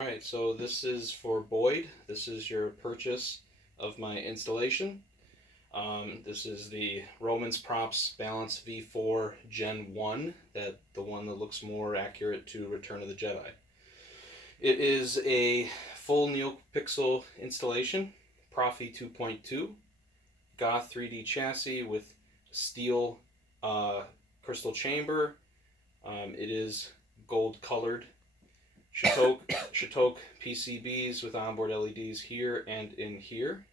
Alright, so this is for Boyd. This is your purchase of my installation. This is the Romans Props Balance V4 Gen 1, the one that looks more accurate to Return of the Jedi. It is a full NeoPixel installation, Proffie 2.2, Goth 3D chassis with steel crystal chamber. It is gold colored. Shtok Pcbs with onboard LEDs here and in here.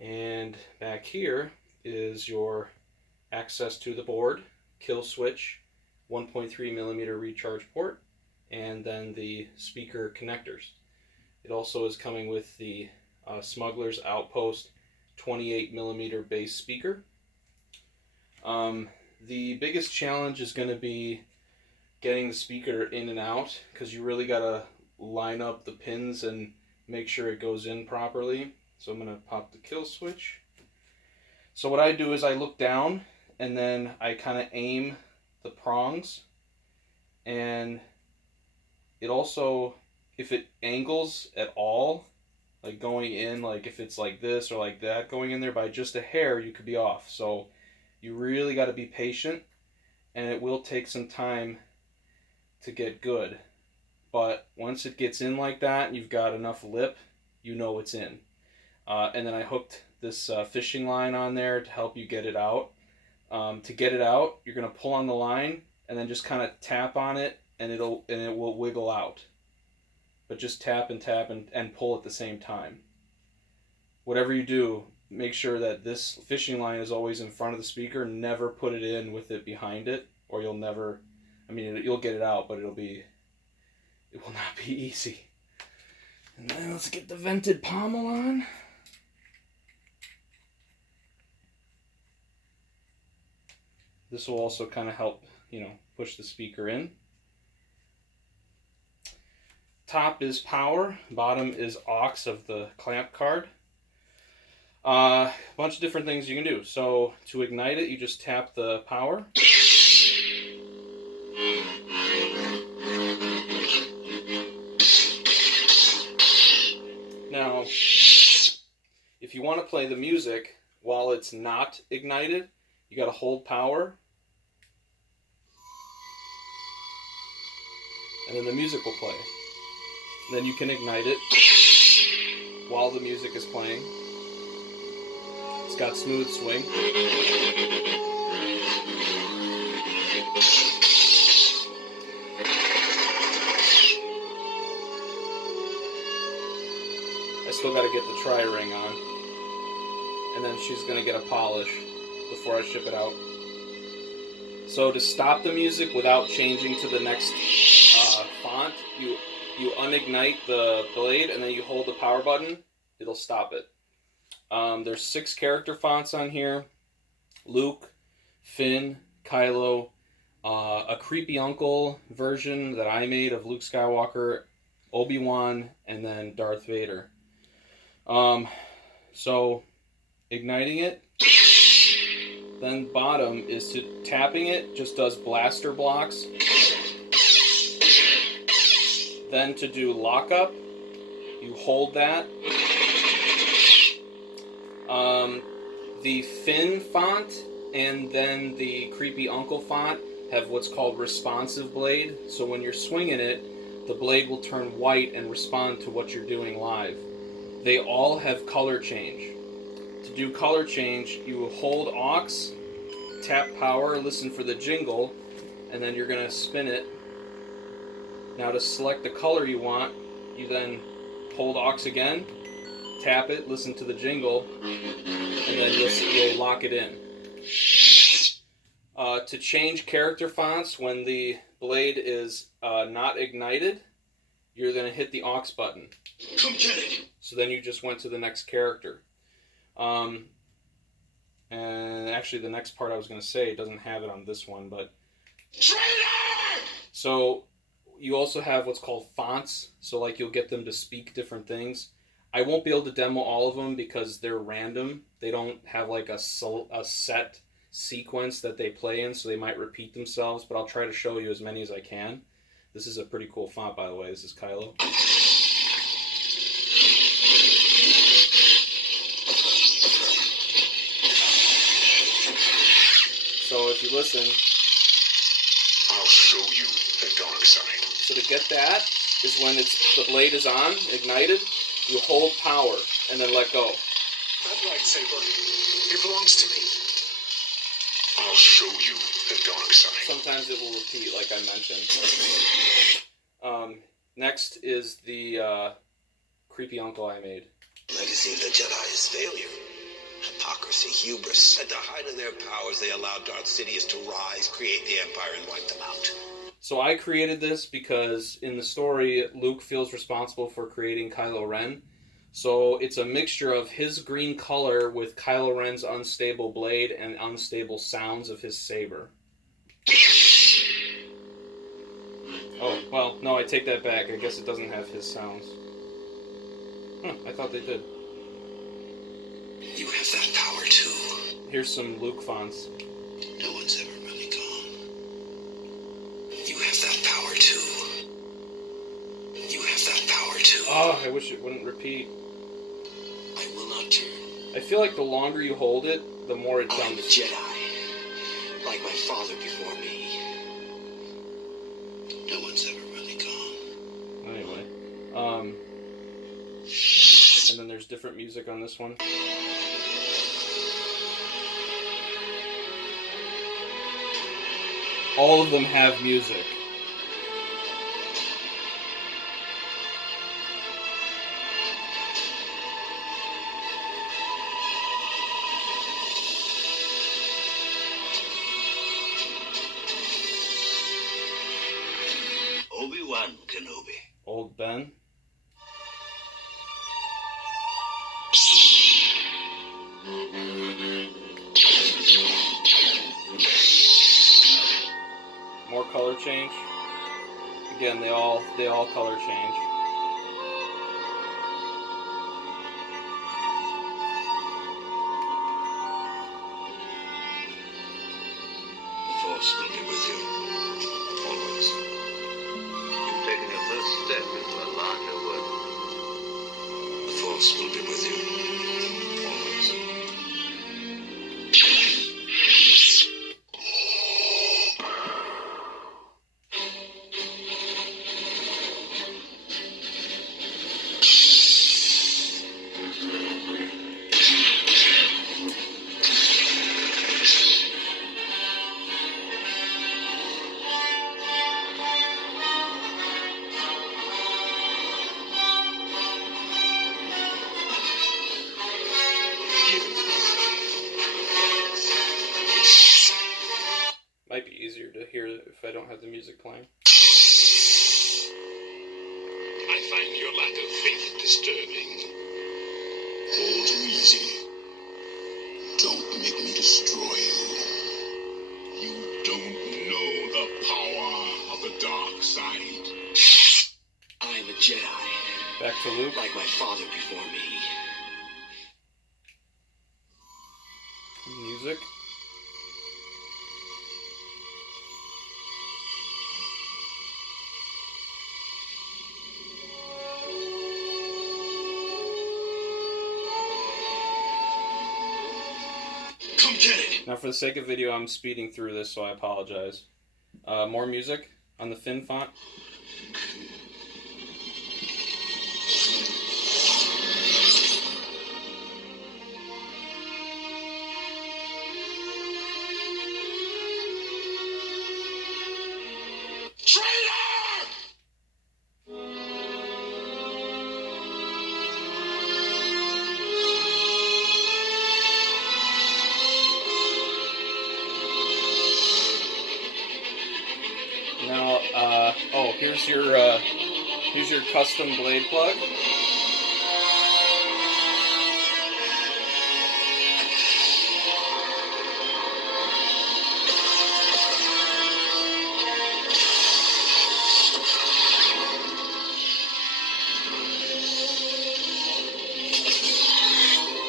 And back here is your access to the board, kill switch, 1.3mm recharge port, and then the speaker connectors. It also is coming with the Smugglers Outpost 28mm bass speaker. The biggest challenge is going to be getting the speaker in and out, because you really got to line up the pins and make sure it goes in properly. So I'm going to pop the kill switch. So what I do is I look down and then I kind of aim the prongs, and it also, if it angles at all, like going in, like if it's like this or like that going in there by just a hair, you could be off. So you really got to be patient, and it will take some time to get good, but once it gets in like that and you've got enough lip, you know it's in. And then I hooked this fishing line on there to help you get it out. To get it out, you're going to pull on the line and then just kind of tap on it, and it will wiggle out. But just tap and pull at the same time. Whatever you do, make sure that this fishing line is always in front of the speaker. Never put it in with it behind it, or you'll never, you'll get it out, but it will not be easy. And then let's get the vented pommel on. This will also kind of help, push the speaker in. Top is power, bottom is aux of the clamp card. A bunch of different things you can do. So to ignite it, you just tap the power. Now, if you want to play the music while it's not ignited, you got to hold power, and then the music will play. And then you can ignite it while the music is playing. It's got smooth swing. I still got to get the tri-ring on, and then she's going to get a polish before I ship it out. So to stop the music without changing to the next font, you unignite the blade and then you hold the power button. It'll stop it. There's 6 character fonts on here: Luke, Finn, Kylo, a creepy uncle version that I made of Luke Skywalker, Obi-Wan, and then Darth Vader. So igniting it, then bottom is to tapping it, just does blaster blocks. Then to do lockup, you hold that. The Finn font and then the creepy uncle font have what's called responsive blade. So when you're swinging it, the blade will turn white and respond to what you're doing live. They all have color change. To do color change, you hold aux, tap power, listen for the jingle, and then you're going to spin it. Now to select the color you want, you then hold aux again, tap it, listen to the jingle, and then you'll lock it in. To change character fonts when the blade is not ignited, you're going to hit the aux button. Come get it. So then you just went to the next character. And actually the next part I was going to say doesn't have it on this one, but... Traitor! So you also have what's called fonts, so like you'll get them to speak different things. I won't be able to demo all of them because they're random. They don't have like a set sequence that they play in, so they might repeat themselves, but I'll try to show you as many as I can. This is a pretty cool font, by the way. This is Kylo. So if you listen, I'll show you the dark side. So to get that is when the blade is on, ignited, you hold power and then let go. That lightsaber, it belongs to me. I'll show you the dark side. Sometimes it will repeat, like I mentioned. Next is the creepy uncle I made. Legacy of the Jedi is failure. Hypocrisy, hubris. At the height of their powers, they allowed Darth Sidious to rise, create the Empire, and wipe them out. So I created this because in the story, Luke feels responsible for creating Kylo Ren. So it's a mixture of his green color with Kylo Ren's unstable blade and unstable sounds of his saber. Oh, well, no, I take that back. I guess it doesn't have his sounds. Huh, I thought they did. You have that power too. Here's some Luke fonts. No one's ever really gone. You have that power too. You have that power too. Oh, I wish it wouldn't repeat. I will not turn. I feel like the longer you hold it, the more it I'm a jumps. Jedi, like my father before me. No one's ever really gone. Anyway, and then there's different music on this one. All of them have music. Obi-Wan Kenobi. Old Ben. More color change. Again, they all color change. The Force will be with you. Always. You've taken your first step into a larger world. The Force will be with you. Always. Might be easier to hear if I don't have the music playing. I find your lack of faith disturbing. Hold you easy. Don't make me destroy you. You don't know the power of the dark side. I'm a Jedi, Back to Luke. like my father before me. Music. Come get it. Now, for the sake of video, I'm speeding through this, so I apologize. More music on the Finn font. Traitor! Now, oh, here's your custom blade plug.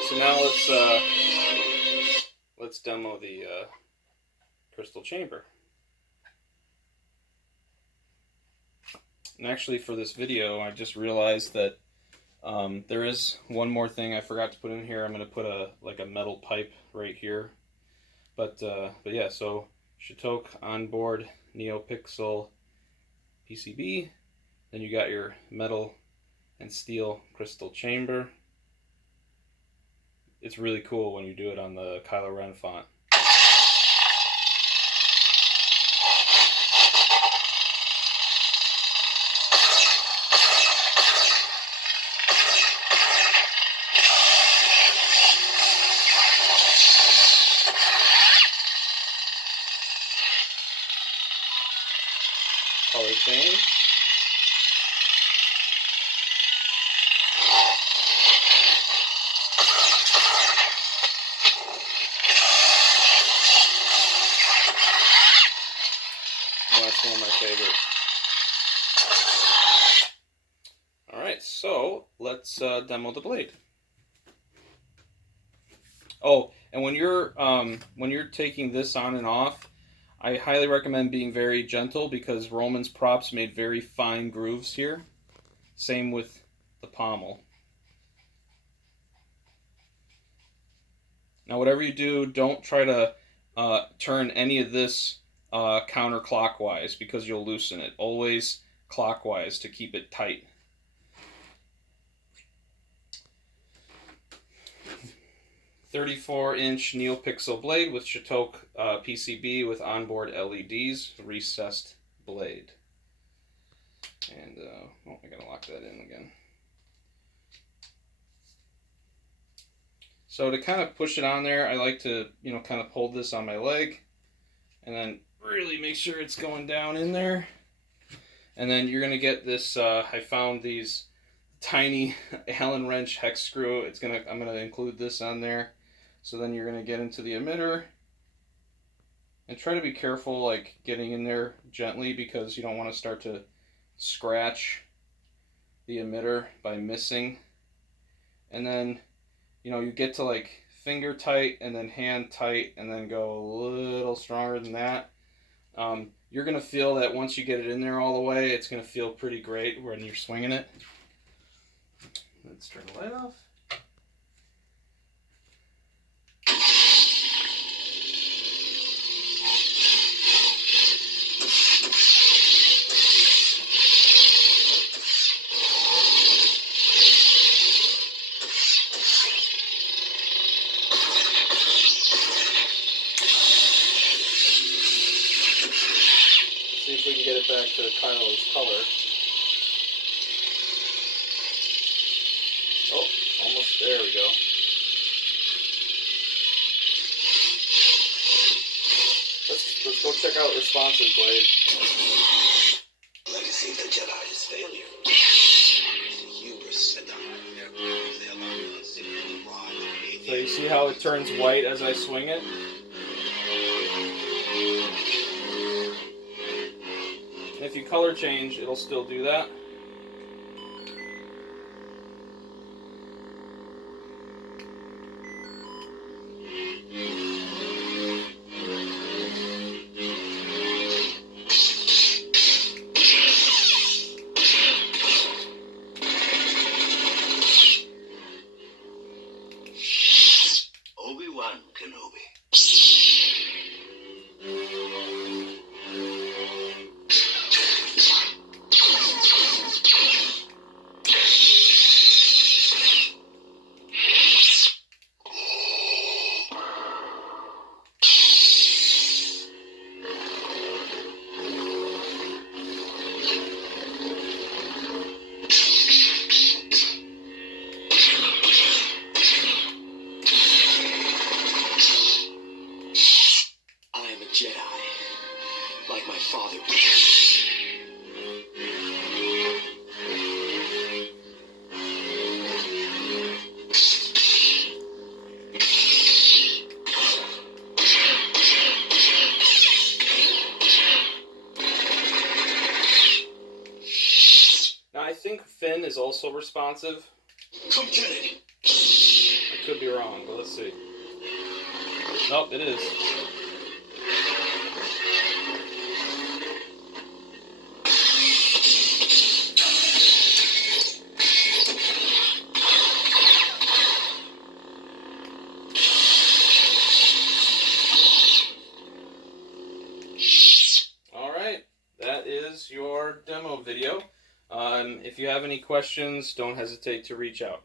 So now let's demo the crystal chamber. And actually for this video, I just realized that there is one more thing I forgot to put in here. I'm going to put a metal pipe right here. But yeah, so Shtok onboard NeoPixel PCB. Then you got your metal and steel crystal chamber. It's really cool when you do it on the Kylo Ren font. Color change. That's one of my favorites. Alright, so let's demo the blade. Oh, and when you're taking this on and off, I highly recommend being very gentle because Roman's props made very fine grooves here. Same with the pommel. Now whatever you do, don't try to turn any of this counterclockwise because you'll loosen it. Always clockwise to keep it tight. .34-inch NeoPixel blade with Shtok PCB with onboard LEDs, recessed blade. And, oh, I gotta lock that in again. So to kind of push it on there, I like to, kind of hold this on my leg and then really make sure it's going down in there. And then you're gonna get this, I found these tiny Allen wrench hex screw. I'm gonna include this on there. So then you're gonna get into the emitter and try to be careful, like getting in there gently because you don't want to start to scratch the emitter by missing. And then, you get to like finger tight and then hand tight and then go a little stronger than that. You're gonna feel that once you get it in there all the way, it's gonna feel pretty great when you're swinging it. Let's turn the light off. See if we can get it back to Kylo's color. Oh, almost, there we go. Let's go check out responsive blade. Legacy of the Jedi's failure. Hubris at the height of their powers, they allow Darth City to rise. So you see how it turns white as I swing it? And if you color change, it'll still do that. Obi-Wan Kenobi. Is also responsive. Come get it. I could be wrong, but let's see. Nope, it is. our demo video. If you have any questions, don't hesitate to reach out.